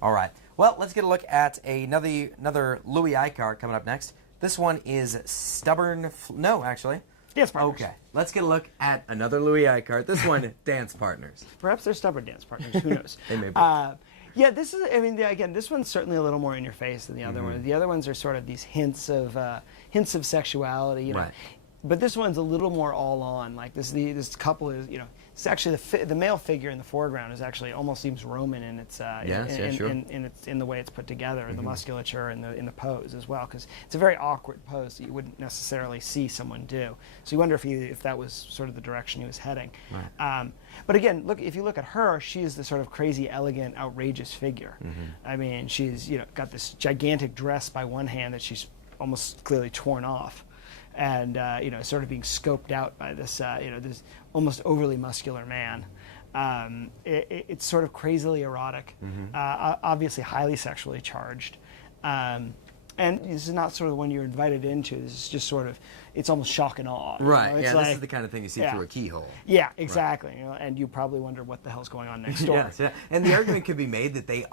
All right. Well, let's get a look at another Louis Icart coming up next. This one is Stubborn... No, actually. Dance partners. Okay. Let's get a look at another Louis Icart. This one, Dance Partners. Perhaps they're stubborn dance partners. Who knows? They may be. Yeah, this is, I mean, again, this one's certainly a little more in your face than the other one. The other ones are sort of these hints of sexuality, you know. Right. But this one's a little more all on. Like this couple is, you know, it's actually the male figure in the foreground is actually almost seems Roman in its in the way it's put together, in the musculature and in the pose as well, because it's a very awkward pose that you wouldn't necessarily see someone do. So you wonder if that was sort of the direction he was heading. Right. But again, if you look at her, she is the sort of crazy, elegant, outrageous figure. I mean, she's got this gigantic dress by one hand that she's almost clearly torn off, and sort of being scoped out by this this almost overly muscular man. It's sort of crazily erotic, obviously highly sexually charged, and this is not sort of the one you're invited into. This is just sort of, it's almost shock and awe. Right. It's yeah. like, this is the kind of thing you see through a keyhole. Yeah. Exactly. Right. And you probably wonder what the hell's going on next door. Yes. Yeah. And the argument could be made that they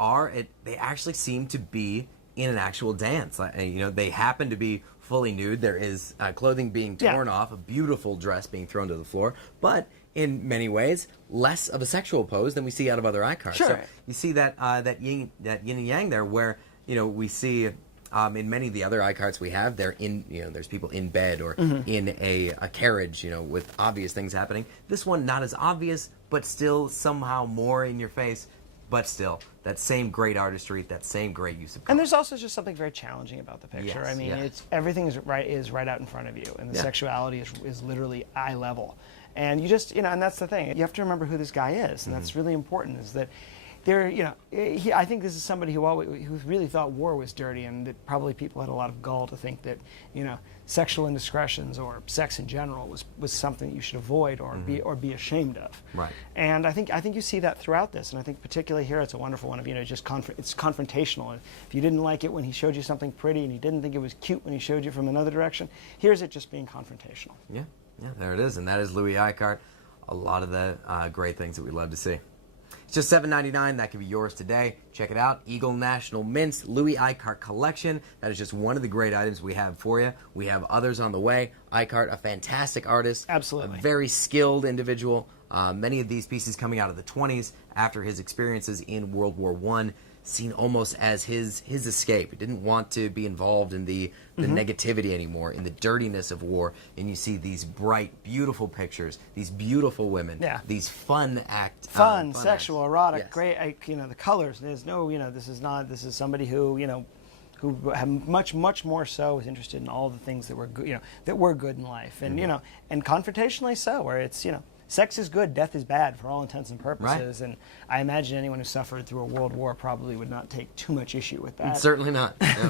actually seem to be in an actual dance. They happen to be fully nude. There is clothing being torn off, a beautiful dress being thrown to the floor, but in many ways less of a sexual pose than we see out of other Icarts. Sure. So you see that yin and yang there, where we see in many of the other Icarts we have, they're in there's people in bed or in a carriage, with obvious things happening. This one not as obvious, but still somehow more in your face. But still, that same great artistry, that same great use of color. And there's also just something very challenging about the picture. Yes, I mean, everything is right out in front of you, and the sexuality is literally eye level. And you just, and that's the thing. You have to remember who this guy is, and that's really important. Is that I think this is somebody who really thought war was dirty, and that probably people had a lot of gall to think that sexual indiscretions or sex in general was something you should avoid or be ashamed of. Right. And I think you see that throughout this, and I think particularly here it's a wonderful one of it's confrontational. If you didn't like it when he showed you something pretty, and you didn't think it was cute when he showed you from another direction, here's it just being confrontational. Yeah, there it is, and that is Louis Icart. A lot of the great things that we love to see. It's just $7.99. That could be yours today. Check it out. Eagle National Mints Louis Icart Collection. That is just one of the great items we have for you. We have others on the way. Icart, a fantastic artist. Absolutely. A very skilled individual. Many of these pieces coming out of the 20s after his experiences in World War I, seen almost as his escape. He didn't want to be involved in the negativity anymore, in the dirtiness of war. And you see these bright, beautiful pictures, these beautiful women, these fun sexual, acts. erotic, great. The colors. There's no, this is somebody who much more so is interested in all the things that were good, that were good in life, and and confrontationally so, where it's sex is good, death is bad for all intents and purposes. Right. And I imagine anyone who suffered through a world war probably would not take too much issue with that. Certainly not. Yeah.